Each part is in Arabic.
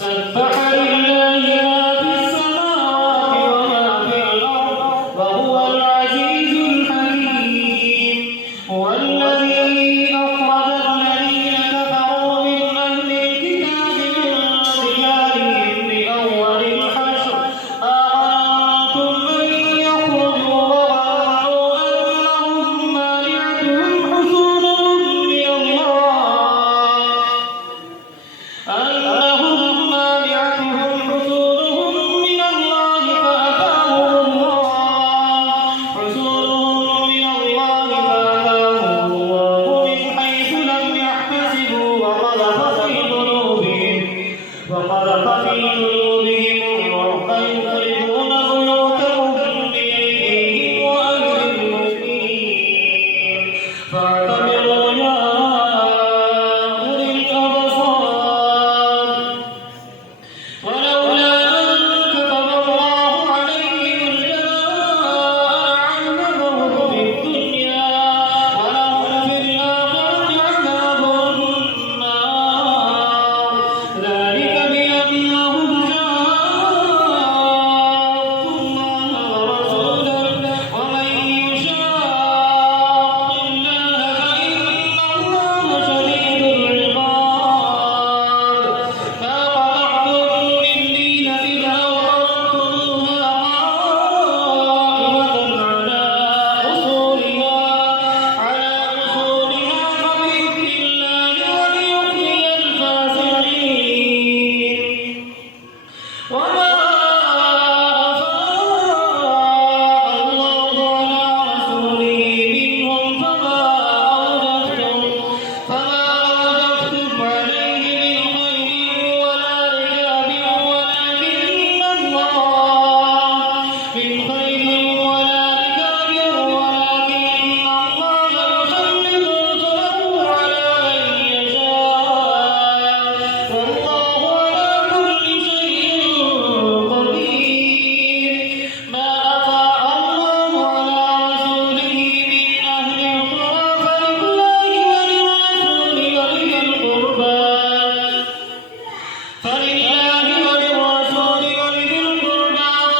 سبح لله ما في السماوات وما في الأرض وهو العزيز الحكيم هو الذي أخرج الذين كفروا من أهل الكتاب من ديارهم لأول الحشر أأنتم أن يخرجوا وظنوا أنهم مانعتهم حصونهم من الله فأتاهم الله من حيث لم يحتسبوا وقذف في قلوبهم الرعب يخربون بيوتهم بأيديهم وأيدي المؤمنين فاعتبروا يا أولي الأبصار ولولا أن كتب الله عليهم الجلاء عذبهم في الدنيا ولهم في الآخرة عذاب النار ذلك بأنهم شاقوا الله ورسوله ومن يشاق الله فإن الله شديد العقاب ما قطعتم من لينة أو تركتموها قائمة على أصولها فبإذن الله وليخزي الفاسقين وما أفاء الله على رسوله منهم فما أوجفتم عليه من خيل ولا ركاب ولكن الله يسلط رسله على من يشاء والله على كل شيء قدير ما أفاء الله على رسوله من أهل القرى فلله وللرسول ولذي القربى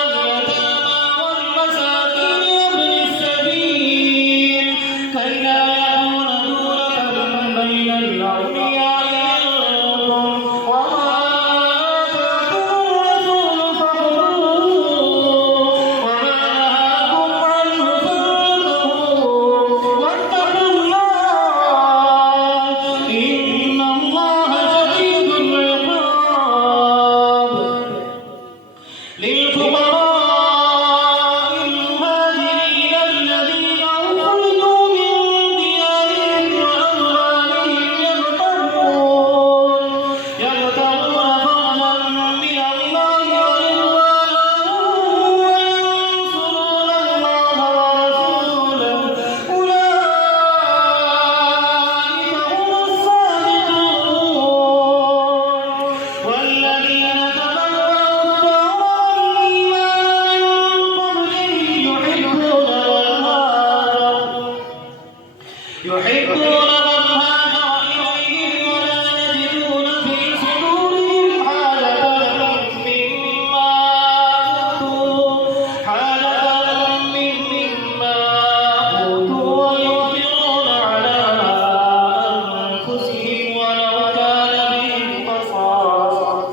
واليتامى والمساكين وابن السبيل كي لا يكون دولة بين الأغنياء منكم وما آتاكم الرسول فخذوه وما نهاكم عنه فانتهوا واتقوا الله إن الله شديد العقاب للفقراء المهاجرين الذين أخرجوا من ديارهم وأموالهم يبتغون فضلا من الله ورضوانا وينصرون الله ورسوله أولئك هم الصادقون والذين تبوأوا الدار والإيمان من قبلهم يحبون من هاجر إليهم ولا يجدون في صدورهم حاجة مما أوتوا ويؤثرون على أنفسهم ولو كان بهم خصاصة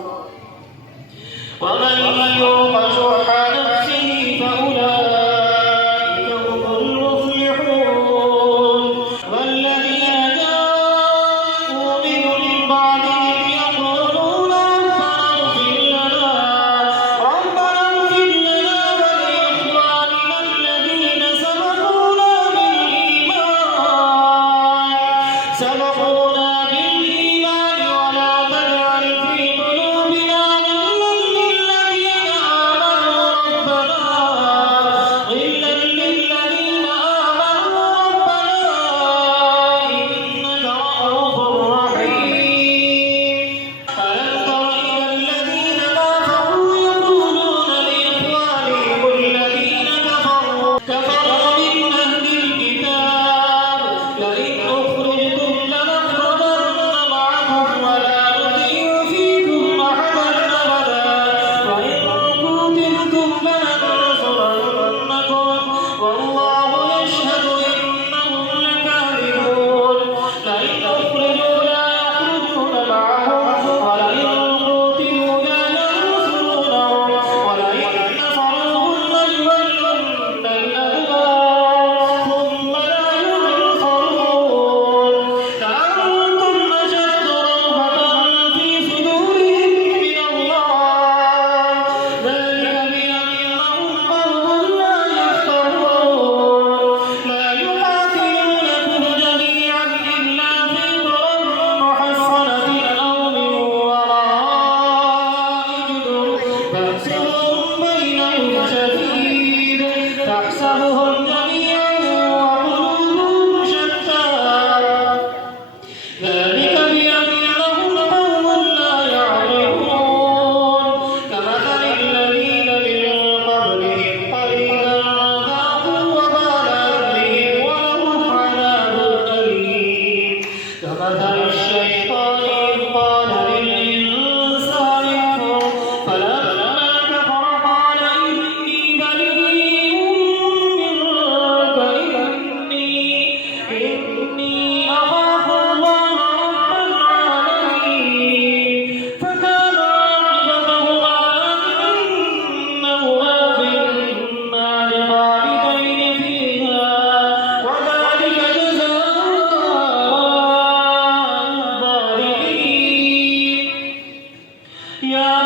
يا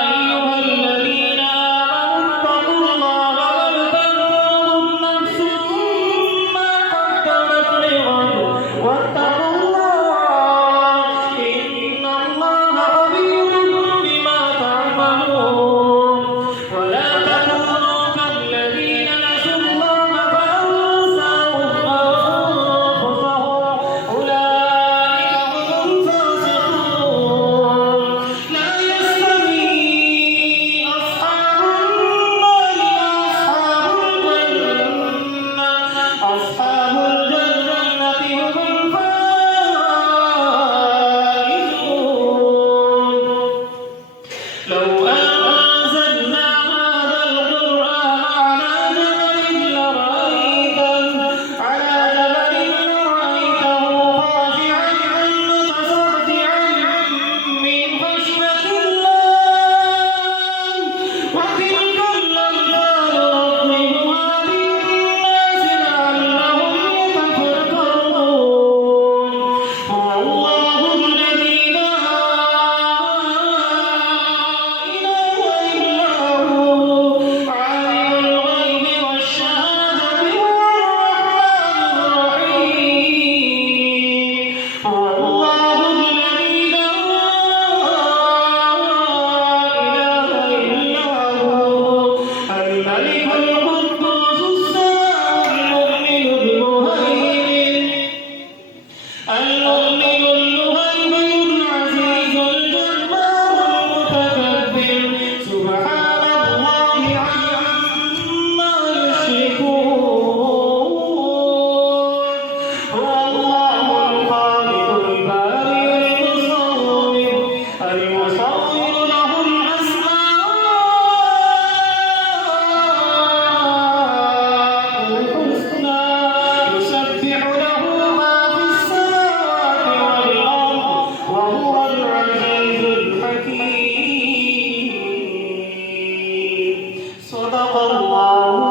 أيها الذين آمنوا اتقوا الله ولتنظر نفس ما قدمت لغد واتقوا الله إن الله خبير بما تعملون ولا تكونوا كالذين نسوا الله فأنساهم أنفسهم أولئك هم الفاسقون لا يستوي أصحاب النار أصحاب الجنة هم الفائزون لو أنزلنا هذا القرآن على جبل لرأيته خاشعا متصدعا من خشية الله وتلك الأمثال نضربها للناس لعلهم يتفكرون هو الله الذي لا إله إلا هو عالم الغيب والشهادة هو الرحمن الرحيم هو الله الذي لا إله إلا هو الملك القدوس السلام المؤمن المهيمن العزيز الجبار المتكبر سبحان الله عما يشركون هو الله الخالق البارئ المصور له الأسماء الحسنى يسبح له ما في السماوات والأرض وهو العزيز الحكيم صدق الله